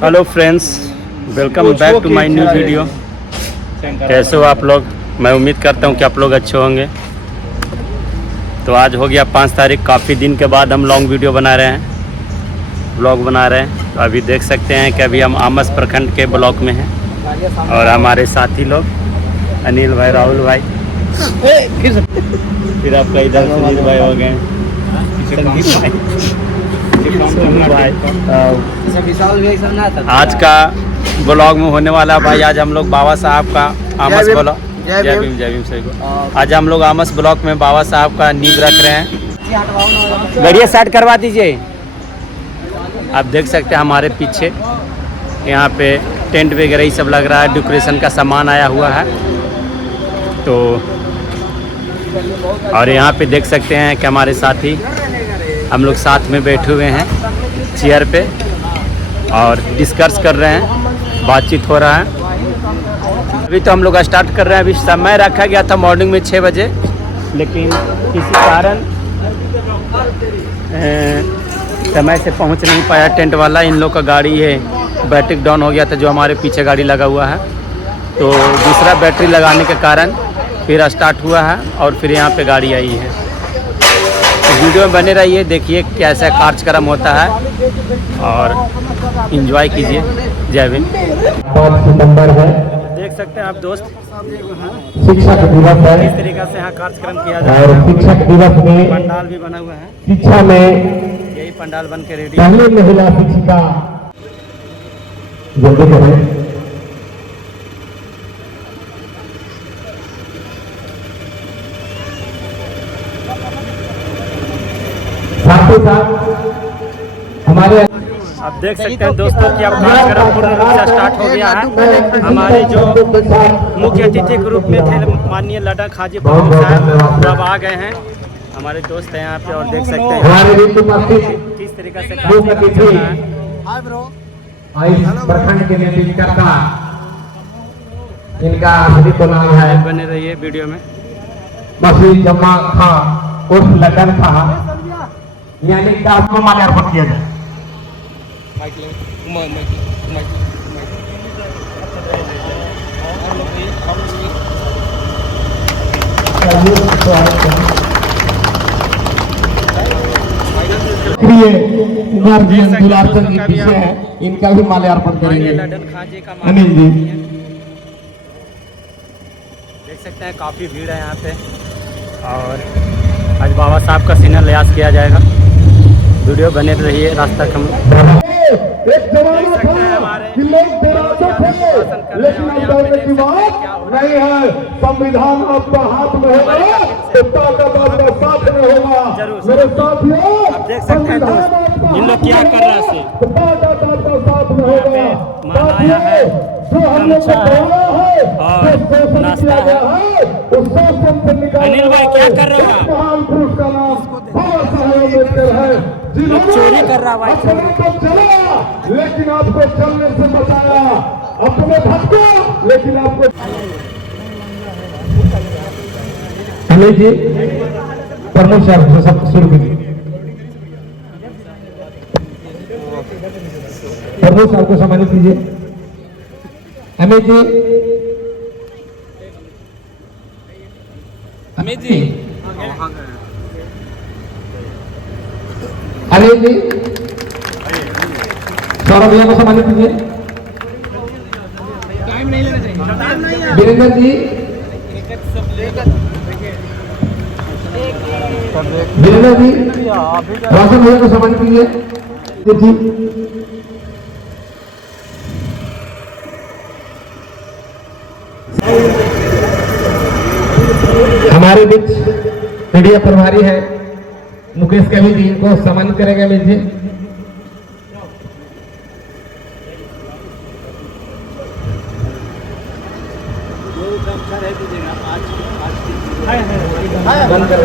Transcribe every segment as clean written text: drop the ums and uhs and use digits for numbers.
Hello friends, welcome back to my new video. कैसे हो आप लोग? मैं उम्मीद करता हूँ कि आप लोग अच्छे होंगे। तो आज हो गया 5 तारीख, काफ़ी दिन के बाद हम लॉन्ग वीडियो बना रहे हैं, ब्लॉग बना रहे हैं। तो अभी देख सकते हैं कि अभी हम आमस प्रखंड के ब्लॉक में हैं और हमारे साथी लोग अनिल भाई, राहुल भाई, फिर आपका इधर सुनील भाई हो गए, आज का ब्लॉग में होने वाला भाई। आज हम लोग बाबा साहब का आमस ब्लॉक, जय भीम सही को। आज हम लोग आमस ब्लॉक में बाबा साहब का नींव रख रहे हैं। गड़िया साइड करवा दीजिए। आप देख सकते हैं हमारे पीछे यहाँ पे टेंट वगैरह ही सब लग रहा है, डेकोरेशन का सामान आया हुआ है। तो और यहाँ पे देख सकते हैं कि हमारे साथी हम लोग साथ में बैठे हुए हैं चेयर पे और डिस्कस कर रहे हैं, बातचीत हो रहा है। अभी तो हम लोग स्टार्ट कर रहे हैं। अभी समय रखा गया था मॉर्निंग में 6 बजे, लेकिन किसी कारण समय से पहुंच नहीं पाया टेंट वाला। इन लोग का गाड़ी है बैटरी डाउन हो गया था, जो हमारे पीछे गाड़ी लगा हुआ है। तो दूसरा बैटरी लगाने के कारण फिर स्टार्ट हुआ है और फिर यहाँ पे गाड़ी आई है। तो वीडियो में बने रहिए, देखिए कैसा कार्यक्रम होता है और एंजॉय कीजिए। जय भीम। 5 सितंबर है, देख सकते हैं आप दोस्त, शिक्षक दिवस है। इस तरीके से यहाँ कार्यक्रम किया जाता और है। शिक्षक दिवस में पंडाल भी बना हुआ है, शिक्षा में यही पंडाल बन के रेडी। पहली महिला शिक्षिका जल्दी करें। साथ ही साथ हमारे आप देख सकते हैं दोस्तों कि अब कार्यक्रम पूर्ण रूप से स्टार्ट हो गया है। हमारे जो मुख्य अतिथि के रूप में थे माननीय लड़क हाजी बहादुर साहब, अब आ गए हैं। हमारे दोस्त हैं यहाँ पे और देख सकते हैं किस तरीके से कार्यक्रम चल रहा है। प्रखंड के नेतृत्वकर्ता, इनका सभी को नाम है, बने रहिए वीडियो में। मसीह जमा खां उर्फ लदन खां, यानी का माल्यार्पण किया जाए। दुलारचंद जी पीछे है, इनका भी माल्यार्पण करेंगे। अनिल जी देख सकते हैं काफ़ी भीड़ है यहाँ पे और आज बाबा साहब का सिन्हा लिहाज किया जाएगा। वीडियो बने रहिए, रास्ता कम। एक जमाना था कि लोग डराते थे, लेकिन अब डरने की बात नहीं है। संविधान आपका हाथ में होगा तो ताकत आपका साथ में होगा। मेरे साथियों, आप देख सकते हैं दोस्त, इन लोग क्या कर रहे हैं, ताकत आपका साथ में होगा। मनाया है, जो हम लोग को डराया है और नाश्ता है। उस शोषण से निकालने अनिल भाई क्या कर रहे हो आप? महान पुरुष का नाम बाबा साहेब अम्बेडकर है, जिन्होंने चोरी कर रहा भाई, अपने को चलाया लेकिन आपको चलने से बचाया, अपने भटका लेकिन आपको। अनिल जी प्रमुख साहब से सब शुरू कीजिए। प्रमुख साहब को सम्मानित कीजिए। अमित जी, अमित जी, अनिल जी, सौरभ भैया को सम्मानित कीजिए। टाइम नहीं लेना चाहिए। वीरेंद्र जी, वीरेंद्र जी, रोशन भैया को सम्मानित कीजिए। जी हमारे बीच मीडिया प्रभारी है मुकेश कवि जी, इनको सम्मानित करेंगे। अमित जी, बंद कर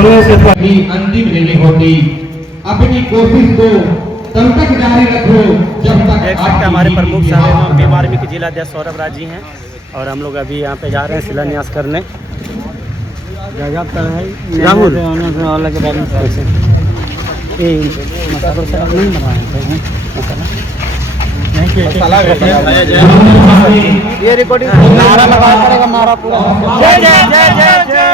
समय से पहले अंतिम नहीं होती। अपनी कोशिश को तब तक जारी रखो जब तक। देख सकते हैं हमारे प्रमुख साहब भीम आर्मी के जिला अध्यक्ष सौरभ राज जी हैं और हम लोग अभी यहाँ पे जा रहे हैं शिलान्यास करने। राहुल ये रिकॉर्डिंग नारा लगाना पड़ेगा हमारा पूरा। जय जय जय जय जय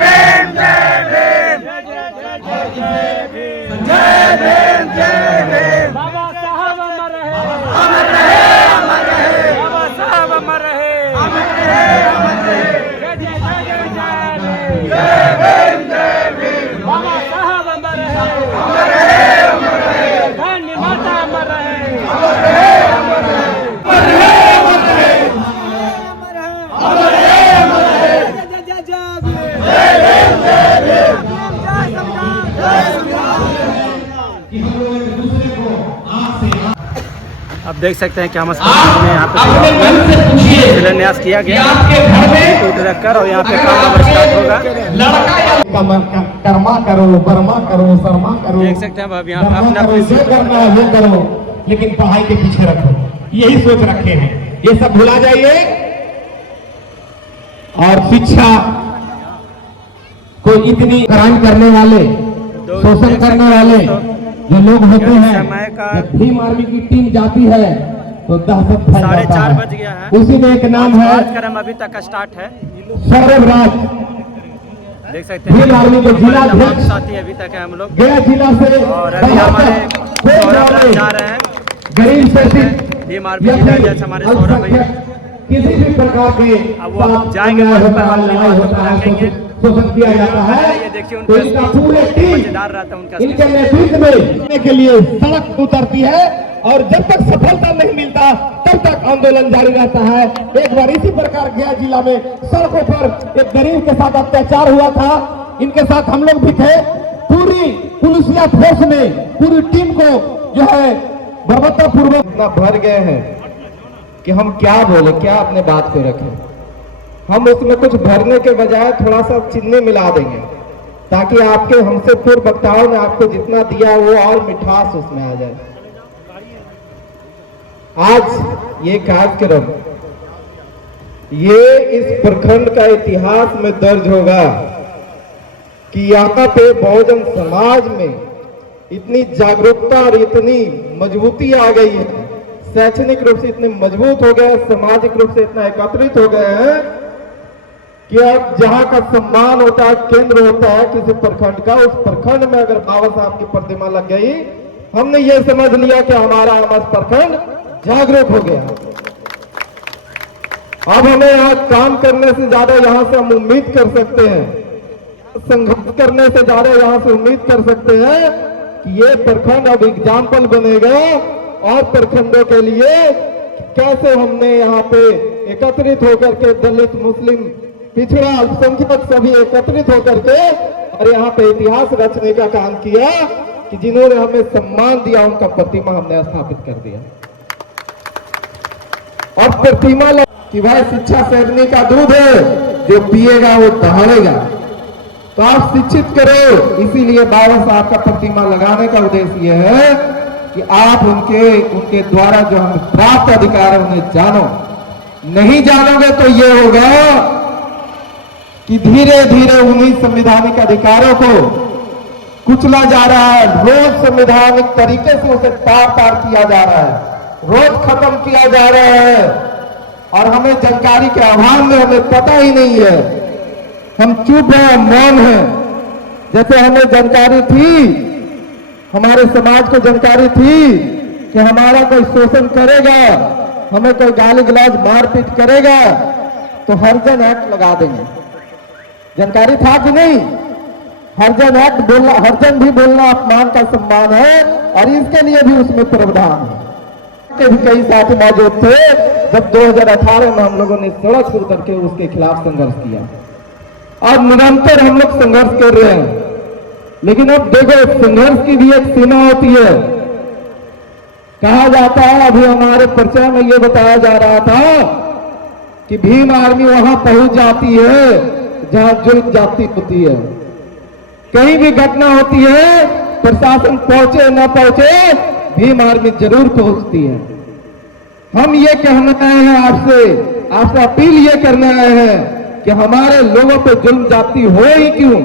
भीम जय भीम जय भीम जय भीम। बाबा साहब अमर रहे अमर रहे बाबा साहब अमर रहे अमर रहे। जय जय जय जय भीम जय भीम। बाबा साहब अमर रहे अमर रहे। धन्य माता अमर रहे अमर रहे अमर रहे अमर रहे अमर रहे अमर रहे। जय जय जय भीम जय भीम जय भीम। अब देख सकते हैं कि हम यहाँ पे शिलान्यास किया गया रखकर और यहाँ पे काम स्टार्ट होगा। कर्मा करो, बर्मा करो, शर्मा करो, देख सकते हैं अब यहाँ पे अपना जो करना है वो करो, लेकिन पढ़ाई के पीछे रखो। यही सोच रखे हैं, ये सब भुला जाइए। और शिक्षा को इतनी क्राइम करने वाले, शोषण करने वाले जो लोग होते हैं, जब भीम आर्मी की टीम जाती है तो दहशत फैल जाता है। 4:30 बज गया है। उसी में एक नाम है, कार्यक्रम अभी तक स्टार्ट है। सौरभ राज देख सकते हैं भीम आर्मी के जिला अध्यक्ष साथी अभी तक है हम लोग गया जिला से और अभी हमारे सौरभ राज जा रहे हैं। गरीब शोषित भीम आर्मी जिला अध्यक्ष हमारे सौरभ भैया किसी भी प्रकार के अब वो जाएंगे शोषण किया जाता है। ये देखिए तो इसका पूरे टीम मजेदार रहता है उनका इनके नेतृत्व में के लिए सड़क उतरती है और जब तक सफलता नहीं मिलता तब तक आंदोलन जारी रहता है। एक बार इसी प्रकार गया जिला में सड़कों पर एक गरीब के साथ अत्याचार हुआ था। इनके साथ हम लोग भी थे। पूरी पुलिसिया फोर्स ने पूरी टीम को जो है बर्बरता पूर्वक इतना भर गए हैं कि हम क्या बोले, क्या अपने बात को रखें। हम उसमें कुछ भरने के बजाय थोड़ा सा चीनी मिला देंगे ताकि आपके हमसे पूर्व वक्ताओं ने आपको जितना दिया वो और मिठास उसमें आ जाए। आज ये कार्यक्रम ये इस प्रखंड का इतिहास में दर्ज होगा कि यहाँ पे बहुजन समाज में इतनी जागरूकता और इतनी मजबूती आ गई है, शैक्षणिक रूप से इतने मजबूत हो गए, सामाजिक रूप से इतना एकत्रित हो गए हैं कि अब जहां का सम्मान होता है, केंद्र होता है किसी प्रखंड का, उस प्रखंड में अगर बाबा साहब की प्रतिमा लग गई, हमने ये समझ लिया कि हमारा आमस प्रखंड जागरूक हो गया। अब हमें यहाँ काम करने से ज्यादा यहाँ से हम उम्मीद कर सकते हैं, संघर्ष करने से ज्यादा यहाँ से उम्मीद कर सकते हैं कि ये प्रखंड अब एग्जाम्पल बनेगा और प्रखंडों के लिए कैसे हमने यहाँ पे एकत्रित होकर के दलित, मुस्लिम, पिछड़ा, अल्पसंख्यक सभी एकत्रित होकर के और यहाँ पे इतिहास रचने का काम किया कि जिन्होंने हमें सम्मान दिया उनका प्रतिमा हमने स्थापित कर दिया। और प्रतिमा कि भाई शिक्षा शेरनी का दूध है, जो पिएगा वो दहाड़ेगा। तो आप शिक्षित करो, इसीलिए बाबा साहब का प्रतिमा लगाने का उद्देश्य यह है कि आप उनके द्वारा जो हमें प्राप्त अधिकार है उन्हें जानो। नहीं जानोगे तो ये होगा कि धीरे धीरे उन्हीं संवैधानिक अधिकारों को कुचला जा रहा है। रोज संवैधानिक तरीके से उसे तार तार किया जा रहा है, रोज खत्म किया जा रहा है और हमें जानकारी के अभाव में हमें पता ही नहीं है। हम चुप हैं, मौन हैं। जैसे हमें जानकारी थी, हमारे समाज को जानकारी थी कि हमारा कोई शोषण करेगा, हमें कोई गाली गलौज मारपीट करेगा तो हरिजन एक्ट लगा देंगे। जानकारी था कि नहीं? हरिजन एक्ट बोलना, हरिजन भी बोलना अपमान का सम्मान है और इसके लिए भी उसमें प्रावधान है। के भी कई साथी मौजूद थे जब 2018 में हम लोगों ने सड़क से उतर के उसके खिलाफ संघर्ष किया और निरंतर हम लोग संघर्ष कर रहे हैं। लेकिन अब देखो, संघर्ष की भी एक सीमा होती है। कहा जाता है, अभी हमारे परिचय में ये बताया जा रहा था कि भीम आर्मी वहां पहुंच जाती है, जहां जुल्म जाती होती है। कहीं भी घटना होती है, प्रशासन पहुंचे न पहुंचे, भीम आर्मी जरूर पहुंचती है। हम ये कहना आए हैं आपसे अपील ये करने आए हैं कि हमारे लोगों पे जुल्म जाती हो ही क्यों,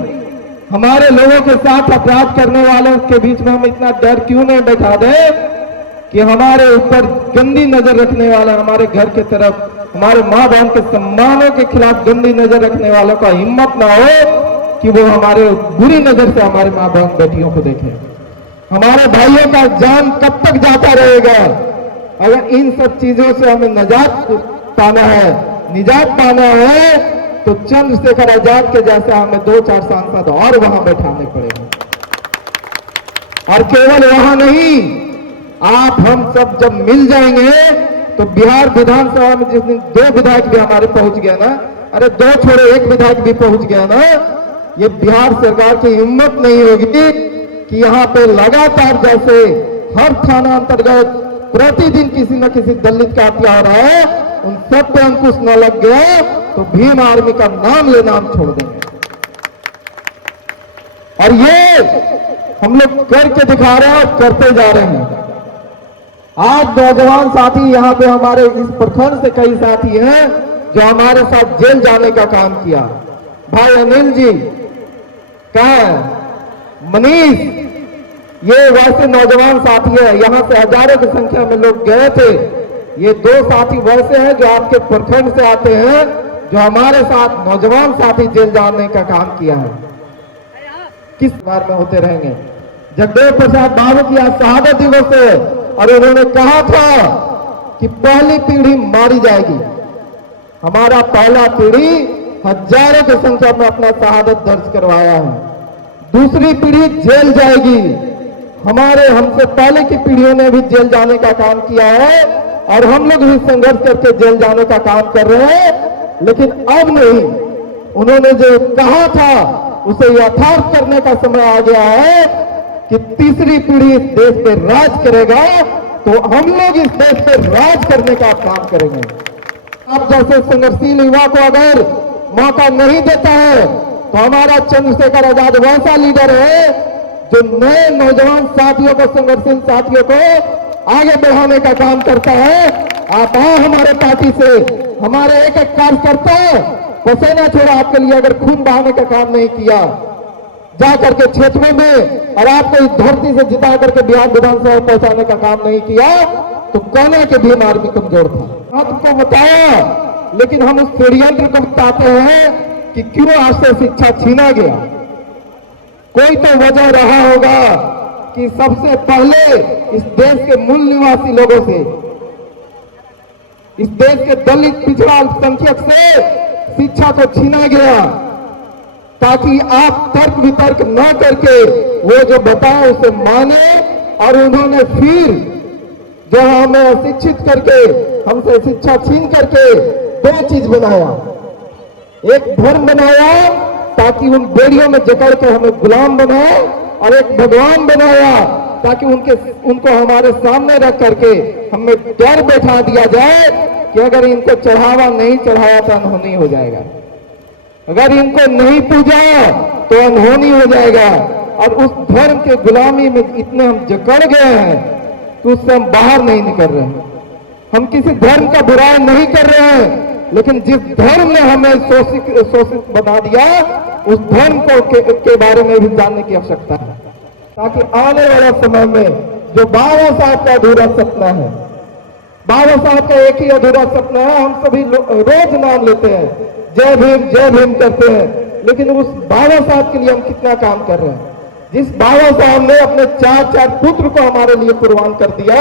हमारे लोगों के साथ अपराध करने वालों के बीच में हम इतना डर क्यों नहीं बैठा दें कि हमारे ऊपर गंदी नजर रखने वाला, हमारे घर की तरफ, हमारे माँ बहन के सम्मानों के खिलाफ गंदी नजर रखने वालों का हिम्मत ना हो कि वो हमारे बुरी नजर से हमारे माँ बहन बेटियों को देखें। हमारे भाइयों का जान कब तक जाता रहेगा? अगर इन सब चीजों से हमें निजात पाना है तो चंद्रशेखर आजाद के जैसा हमें 2-4 सांसद और वहां बैठाने पड़ेंगे। और केवल वहां नहीं, आप हम सब जब मिल जाएंगे तो बिहार विधानसभा में जिस दिन 2 विधायक भी हमारे पहुंच गया ना, अरे 2 छोड़ो 1 विधायक भी पहुंच गया ना, ये बिहार सरकार की हिम्मत नहीं होगी कि यहाँ पे लगातार जैसे हर थाना अंतर्गत प्रतिदिन किसी न किसी दलित का हत्या हो रहा है, उन सब पे अंकुश न लग गया तो भीम आर्मी का नाम लेना हम छोड़ देंगे। और ये हम लोग करके दिखा रहे हैं और करते जा रहे हैं। आज नौजवान साथी यहाँ पे हमारे इस प्रखंड से कई साथी हैं जो हमारे साथ जेल जाने का काम किया। भाई अनिल जी, क्या मनीष, ये वैसे नौजवान साथी है, यहाँ से हजारों की संख्या में लोग गए थे। ये 2 साथी वैसे हैं जो आपके प्रखंड से आते हैं, जो हमारे साथ नौजवान साथी जेल जाने का काम किया है। किस बार में होते रहेंगे? जगदेव प्रसाद बाबू की आज शहादत दिवस है और उन्होंने कहा था कि पहली पीढ़ी मारी जाएगी। हमारा पहला पीढ़ी हजारों की संख्या में अपना शहादत दर्ज करवाया है। दूसरी पीढ़ी जेल जाएगी। हमारे हमसे पहले की पीढ़ियों ने भी जेल जाने का काम किया है और हम लोग भी संघर्ष करके जेल जाने का काम कर रहे हैं, लेकिन अब नहीं। उन्होंने जो कहा था उसे यथार्थ करने का समय आ गया है कि तीसरी पीढ़ी इस देश पे राज करेगा, तो हम लोग इस देश पे राज करने का काम करेंगे। आप जैसे संघर्षशील युवा को अगर मौका नहीं देता है तो हमारा चंद्रशेखर आजाद वैसा लीडर है जो नए नौजवान साथियों को, संघर्षशील साथियों को आगे बढ़ाने का काम करता है। आप आओ हमारे पार्टी से, हमारे एक एक कार्यकर्ता पसीना छोड़ा आपके लिए अगर खून बहाने का काम नहीं किया, जा करके क्षेत्रों में और आपको इस धरती से जिता करके बिहार विधानसभा पहुंचाने का काम नहीं किया, तो कहने के भीम आर्मी कमजोर था। आपको बताया, लेकिन हम उस षड्यंत्र को बताते हैं कि क्यों आपसे शिक्षा छीना गया। कोई तो वजह रहा होगा कि सबसे पहले इस देश के मूल निवासी लोगों से, इस देश के दलित पिछड़ा अल्पसंख्यक से शिक्षा को छीना गया, ताकि आप तर्क वितर्क न करके वो जो बताए उसे माने। और उन्होंने फिर जो हमें अशिक्षित करके, हमसे शिक्षा छीन करके 2 चीज बनाया। एक धर्म बनाया ताकि उन बेड़ियों में जकड़ के हमें गुलाम बनाए, और एक भगवान बनाया ताकि उनको हमारे सामने रख करके हमें डर बैठा दिया जाए कि अगर इनको चढ़ावा नहीं चढ़ाया तो अनहोनी हो जाएगा, अगर इनको नहीं पूजा तो अनहोनी हो जाएगा। और उस धर्म के गुलामी में इतने हम जकड़ गए हैं तो उससे हम बाहर नहीं निकल रहे हैं। हम किसी धर्म का बुराई नहीं कर रहे हैं, लेकिन जिस धर्म ने हमें शोषित बना दिया, उस धर्म के बारे में भी जानने की आवश्यकता है, ताकि आने वाला समय में जो बाबा साहब का अधूरा सपना है, बाबा साहब का एक ही अधूरा सपना है। हम सभी रोज नाम लेते हैं, जय भीम करते हैं, लेकिन उस बाबा साहब के लिए हम कितना काम कर रहे हैं? जिस बाबा साहब ने अपने 4 पुत्र को हमारे लिए कुर्बान कर दिया,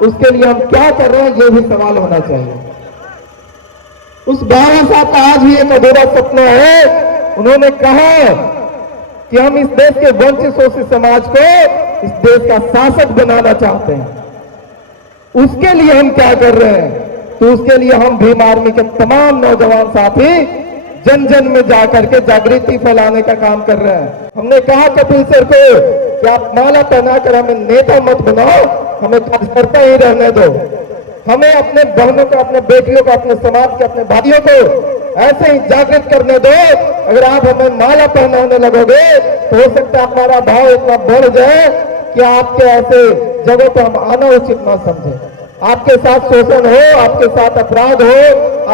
उसके लिए हम क्या कर रहे हैं, ये भी सवाल होना चाहिए। उस बाबा साहब का आज भी एक अधूरा सपना है। उन्होंने कहा कि हम इस देश के वंचित शोषित समाज को इस देश का शासक बनाना चाहते हैं। उसके लिए हम क्या कर रहे हैं? तो उसके लिए हम भीम आर्मी के तमाम नौजवान साथी जन जन में जाकर के जागृति फैलाने का काम कर रहे हैं। हमने कहा कपिल सर को कि आप माला पहनाकर हमें नेता मत बनाओ, हमें कार्यकर्ता ही रहने दो। हमें अपने बहनों को, अपने बेटियों को, अपने समाज के, अपने भाइयों को ऐसे ही जागृत करने दो, अगर आप हमें माला पहनाने लगोगे तो हो सकता है हमारा भाव इतना बढ़ जाए कि आपके ऐसे जगह पर हम आना उचित ना समझे, आपके साथ शोषण हो, आपके साथ अपराध हो,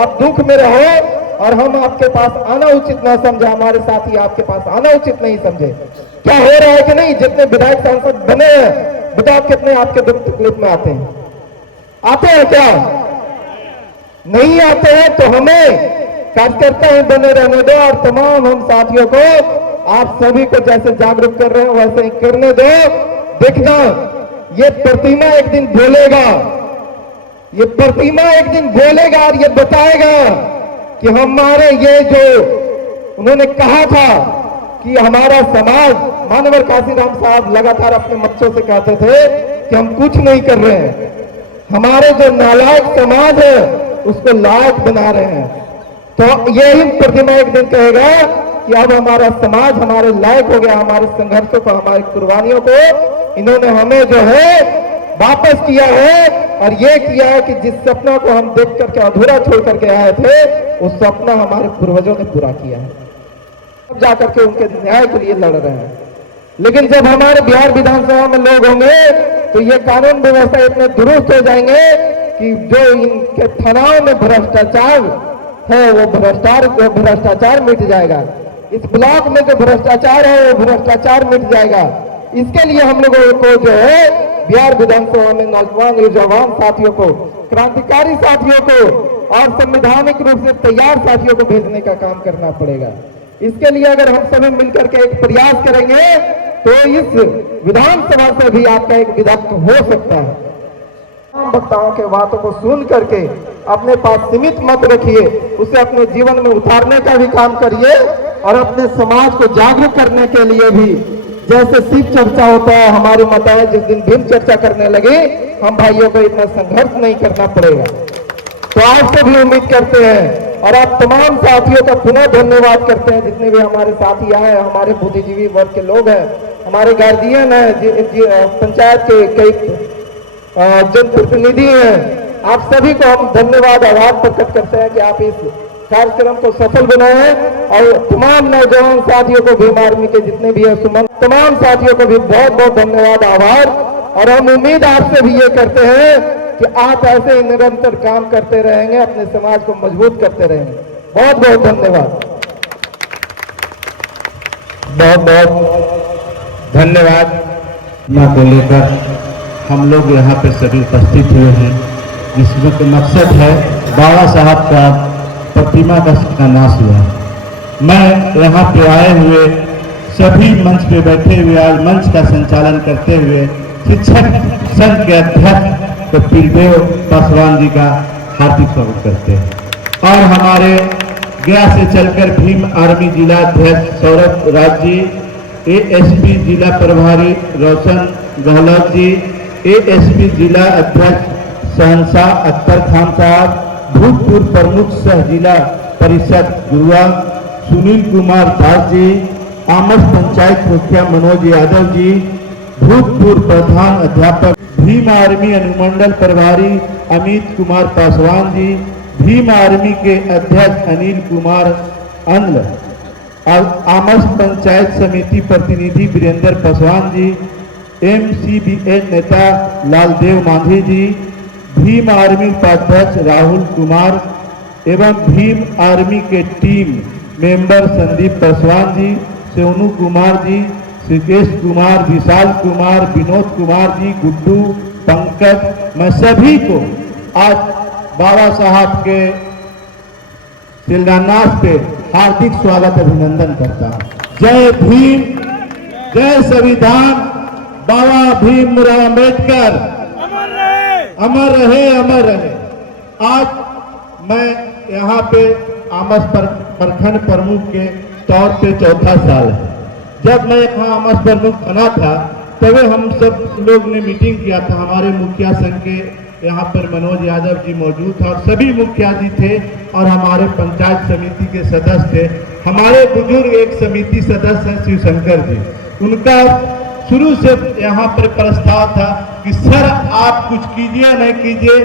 आप दुख में रहो और हम आपके पास आना उचित ना समझे, हमारे साथ ही आपके पास आना उचित नहीं समझे। क्या हो रहा है कि नहीं? जितने विधायक सांसद बने हैं, बताओ कितने आपके दुख तकलीफ में आते हैं? आते हैं क्या? नहीं आते हैं। तो हमें कार्यकर्ता ही बने रहने दो और तमाम हम साथियों को आप सभी को जैसे जागरूक कर रहे हैं वैसे ही करने दो। देखना ये प्रतिमा एक दिन बोलेगा, ये प्रतिमा एक दिन बोलेगा और ये बताएगा कि हमारे ये जो उन्होंने कहा था कि हमारा समाज, मानवर काशीराम साहब लगातार अपने मच्छों से कहते थे कि हम कुछ नहीं कर रहे हैं, हमारे जो नालायक समाज है उसको लायक बना रहे हैं। तो यही प्रतिमा एक दिन कहेगा कि अब हमारा समाज हमारे लायक हो गया, हमारे संघर्षों को, हमारी कुर्बानियों को इन्होंने हमें जो है वापस किया है। और ये किया है कि जिस सपना को हम देख करके अधूरा छोड़ करके आए थे, उस सपना हमारे पूर्वजों ने पूरा किया है, अब जाकर के उनके न्याय के लिए लड़ रहे हैं। लेकिन जब हमारे बिहार विधानसभा में लोग होंगे तो ये कानून व्यवस्था इतने दुरुस्त हो जाएंगे कि जो इनके थानाओं में भ्रष्टाचार है वो भ्रष्टाचार मिट जाएगा, इस ब्लॉक में जो भ्रष्टाचार है वो भ्रष्टाचार मिट जाएगा। इसके लिए हम लोगों को जो है बिहार विधानसभा में नौजवान युवान साथियों को, क्रांतिकारी साथियों को और संवैधानिक रूप से तैयार साथियों को भेजने का काम करना पड़ेगा। इसके लिए अगर हम सभी मिलकर के एक प्रयास करेंगे तो इस विधानसभा से भी आपका एक विधायक हो सकता है। तमाम वक्ताओं के बातों को सुन करके अपने पास सीमित मत रखिए, उसे अपने जीवन में उतारने का भी काम करिए और अपने समाज को जागरूक करने के लिए भी, जैसे शिव चर्चा होता है, हमारी माताएं जिस दिन भीम चर्चा करने लगे, हम भाइयों को इतना संघर्ष नहीं करना पड़ेगा। तो आपसे भी उम्मीद करते हैं और आप तमाम साथियों का पुनः धन्यवाद करते हैं, जितने भी हमारे साथी आए हैं, हमारे बुद्धिजीवी वर्ग के लोग हैं, हमारे गार्जियन हैं, पंचायत के कई जनप्रतिनिधि हैं, आप सभी को हम धन्यवाद आभार प्रकट करते हैं कि आप इस कार्यक्रम को सफल बनाए। और तमाम नौजवान साथियों को, भीम आर्मी के जितने भी है सुमन, तमाम साथियों को भी बहुत बहुत धन्यवाद आभार। और हम उम्मीद आपसे भी ये करते हैं कि आप ऐसे ही निरंतर काम करते रहेंगे, अपने समाज को मजबूत करते रहेंगे। बहुत बहुत धन्यवाद। बहुत बहुत धन्यवाद। मां को लेकर हम लोग यहाँ पे सभी उपस्थित हुए हैं, जिसमें तो मकसद है बाबा साहब का प्रतिमा का सत्यानाश हुआ। मैं यहाँ पे आए हुए सभी मंच पे बैठे हुए आज मंच का संचालन करते हुए शिक्षक संघ के अध्यक्ष कपिल देव पासवान जी का हार्दिक स्वागत करते हैं और हमारे गया से चलकर भीम आर्मी जिला अध्यक्ष सौरभ राज जी, एएसपी जिला प्रभारी रोशन गहलोत जी, एएसपी जिला अध्यक्ष शहनशाह अख्तर खान साहब, भूतपूर्व प्रमुख सह जिला परिषद गुरुआ सुनील कुमार दास जी, आमस पंचायत मुखिया मनोज यादव जी, भूतपूर्व प्रधान अध्यापक भीम आर्मी अनुमंडल प्रभारी अमित कुमार पासवान जी, भीम आर्मी के अध्यक्ष अनिल कुमार अंल, आमस पंचायत समिति प्रतिनिधि वीरेंद्र पासवान जी, एमसीबीए नेता लालदेव मांझी जी, भीम आर्मी उपाध्यक्ष राहुल कुमार एवं भीम आर्मी के टीम मेंबर संदीप पासवान जी, सोनू कुमार जी, श्रीकेश कुमार, विशाल कुमार, विनोद कुमार जी, गुड्डू, पंकज, मैं सभी को आज बाबा साहब के शिलान्यास पे हार्दिक स्वागत अभिनंदन करता हूँ। जय भीम, जय संविधान, बाबा भीमराव अम्बेडकर अमर रहे, अमर रहे। आज मैं यहाँ पे आमस प्रखंड प्रमुख के तौर पे चौथा साल है। जब मैं यहाँ आमस प्रमुख बना था तभी हम सब लोग ने मीटिंग किया था। हमारे मुखिया संघ के यहाँ पर मनोज यादव जी मौजूद था और सभी मुखिया जी थे और हमारे पंचायत समिति के सदस्य थे। हमारे बुजुर्ग एक समिति सदस्य हैं शिवशंकर जी, उनका शुरू से यहाँ पर प्रस्ताव था कि सर आप कुछ कीजिए नहीं कीजिए,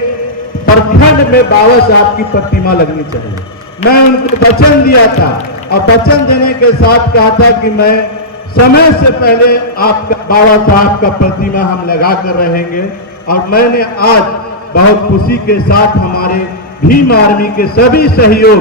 प्रखंड में बाबा साहब की प्रतिमा लगनी चाहिए। मैं उनको वचन दिया था और वचन देने के साथ कहा था कि मैं समय से पहले आपका बाबा साहब का प्रतिमा हम लगा कर रहेंगे। और मैंने आज बहुत खुशी के साथ हमारे भीम आर्मी के सभी सहयोग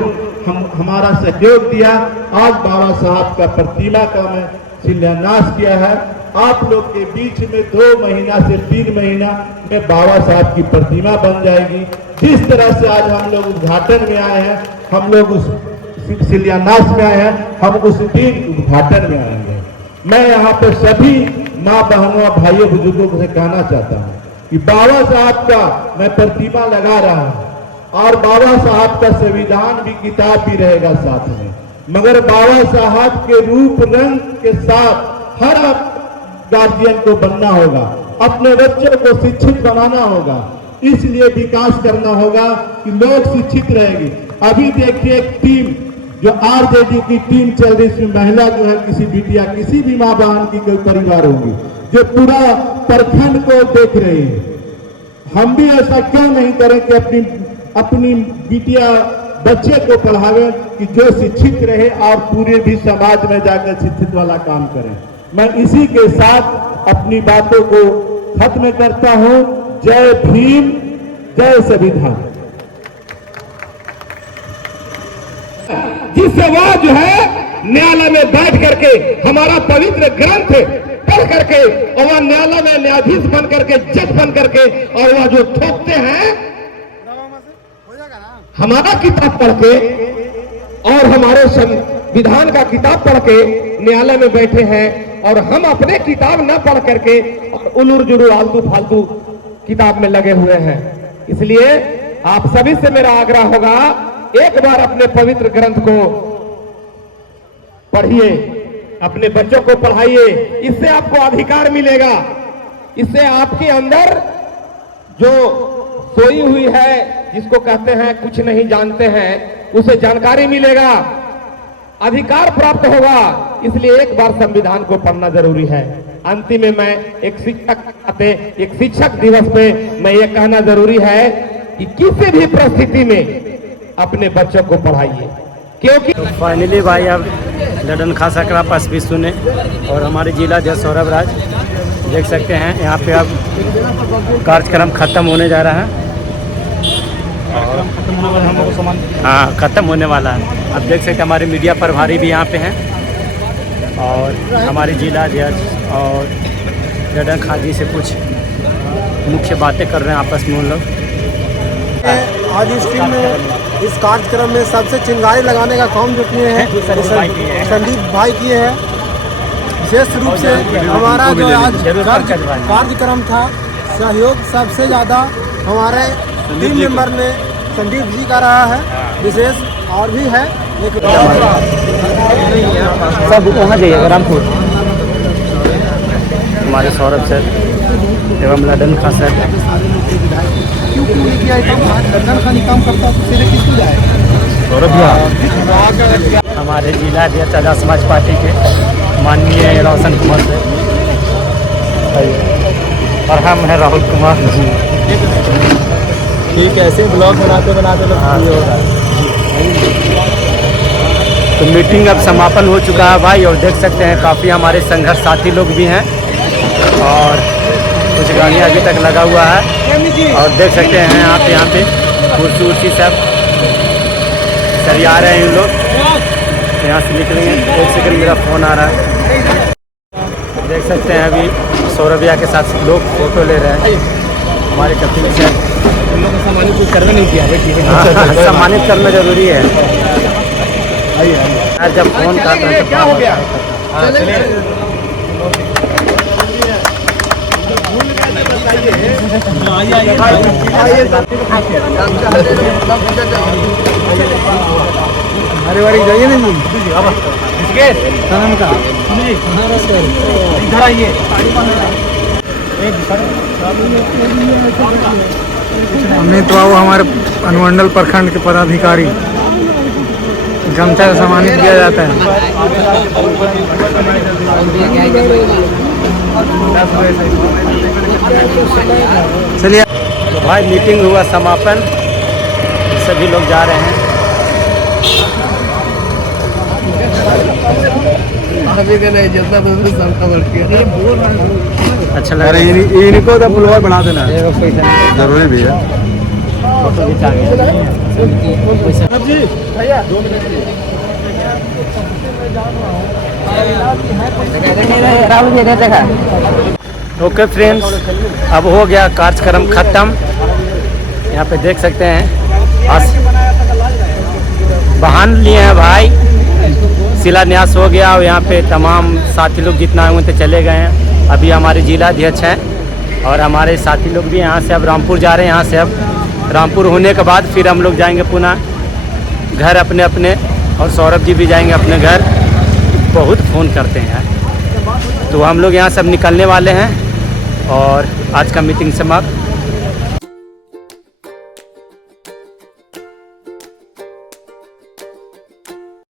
हमारा सहयोग दिया। आज बाबा साहब का प्रतिमा का मैं शिलान्यास किया है। आप लोग के बीच में 2 महीना से 3 महीना में बाबा साहब की प्रतिमा बन जाएगी। जिस तरह से आज हम लोग उद्घाटन में आए हैं, हम लोग उस शिलान्यास में आए हैं, हम उस दिन उद्घाटन में आएंगे। मैं यहाँ पे सभी माँ बहनों भाइयों बुजुर्गों से कहना चाहता हूँ कि बाबा साहब का मैं प्रतिमा लगा रहा हूँ और बाबा साहब का संविधान भी किताब भी रहेगा साथ में, मगर बाबा साहब के रूप रंग के साथ हर गार्जियन को बनना होगा, अपने बच्चों को शिक्षित बनाना होगा, इसलिए विकास करना होगा कि लोग शिक्षित रहेंगे। अभी देखिए एक टीम जो आरजेडी की टीम चल रही, इसमें महिला जो है किसी बिटिया किसी भी माँ बहन की कोई परिवार होगी जो पूरा प्रखंड को देख रही है। हम भी ऐसा क्यों नहीं करें कि अपनी बिटिया बच्चे को पढ़ावे कि जो शिक्षित रहे और पूरे भी समाज में जाकर शिक्षित वाला काम करें। मैं इसी के साथ अपनी बातों को खत्म करता हूं। जय भीम, जय संविधान। जिससे वह जो है न्यायालय में बैठ करके हमारा पवित्र ग्रंथ पढ़ करके और वह न्यायालय में न्यायाधीश बन करके, जज बन करके, और वह जो ठोकते हैं हमारा किताब पढ़ के और हमारे संविधान का किताब पढ़ के न्यायालय में बैठे हैं, और हम अपने किताब न पढ़ करके उलूर जुलूर आलतू फालतू किताब में लगे हुए हैं। इसलिए आप सभी से मेरा आग्रह होगा, एक बार अपने पवित्र ग्रंथ को पढ़िए, अपने बच्चों को पढ़ाइए। इससे आपको अधिकार मिलेगा, इससे आपके अंदर जो सोई हुई है, जिसको कहते हैं कुछ नहीं जानते हैं, उसे जानकारी मिलेगा, अधिकार प्राप्त होगा। इसलिए एक बार संविधान को पढ़ना जरूरी है। अंतिम में मैं एक शिक्षक दिवस पे मैं ये कहना जरूरी है कि किसी भी परिस्थिति में अपने बच्चों को पढ़ाइए, क्योंकि तो फाइनली भाई अब लडन खां सकरा पास भी सुने और हमारे जिला अध्यक्ष सौरभ राज देख सकते हैं यहाँ पे अब कार्यक्रम खत्म होने जा रहा है। हाँ, खत्म होने वाला है। अब देख सकते हैं हमारे मीडिया प्रभारी भी यहाँ पे हैं और हमारे जिला अध्यक्ष और लडन खां जी से कुछ मुख्य बातें कर रहे हैं आपस में उन लोग। आज इस टीम में इस कार्यक्रम में सबसे चिंगारी लगाने का काम जो किए हैं संदीप भाई किए हैं। विशेष रूप से हमारा जो आज कार्यक्रम था, सहयोग सबसे ज़्यादा हमारे टीम मेंबर ने संदीप जी का रहा है, विशेष और भी है लेकिन सब वहाँ जाइए रामपुर। हमारे सौरभ सर एवं लडन खां सर सौरभ हमारे जिला अध्यक्ष आजाद समाज पार्टी के माननीय रोशन कुमार सर और हम हैं राहुल कुमार जी। ठीक है, ऐसे ब्लॉग बनाते बनाते लोग ये हो रहा है। तो मीटिंग अब समापन हो चुका है भाई, और देख सकते हैं काफ़ी हमारे संघर्ष साथी लोग भी हैं और कुछ गाड़ी अभी तक लगा हुआ है और देख सकते हैं आप यहाँ पे कुर्सी उर्सी सब सरिया रहे हैं। इन लोग यहाँ से निकलेंगे। एक सेकंड, मेरा फ़ोन आ रहा है। देख सकते हैं अभी सौरभिया के साथ लोग फोटो ले रहे हैं। हमारे कपिल से उन लोगों को सम्मानित कुछ करना नहीं किया, सम्मानित करना जरूरी है यार। जब फोन कर रहे हैं क्या हो गया? अरे वारी जाइए ना सनम का इधर आइए। अमित बाबू हमारे अनुमंडल प्रखंड के पदाधिकारी, गमछा से सम्मानित किया जाता है। चलिए तो भाई मीटिंग हुआ समापन, सभी लोग जा रहे हैं। अच्छा लग रहा है। इनको तो ब्लॉग बना देना जरूरी भी है। फोटो खिंचा ओके फ्रेंड्स, अब हो गया कार्यक्रम खत्म। यहाँ पे देख सकते हैं वाहन लिए हैं भाई, शिलान्यास हो गया और यहाँ पे तमाम साथी लोग जितना हुए थे चले गए हैं। अभी हमारे जिला अध्यक्ष हैं और हमारे साथी लोग भी यहाँ से अब रामपुर जा रहे हैं। यहाँ से अब रामपुर होने के बाद फिर हम लोग जाएंगे पुनः घर अपने अपने, और सौरभ जी भी जाएंगे अपने घर। बहुत फ़ोन करते हैं, तो हम लोग यहाँ से अब निकलने वाले हैं और आज का मीटिंग समाप्त।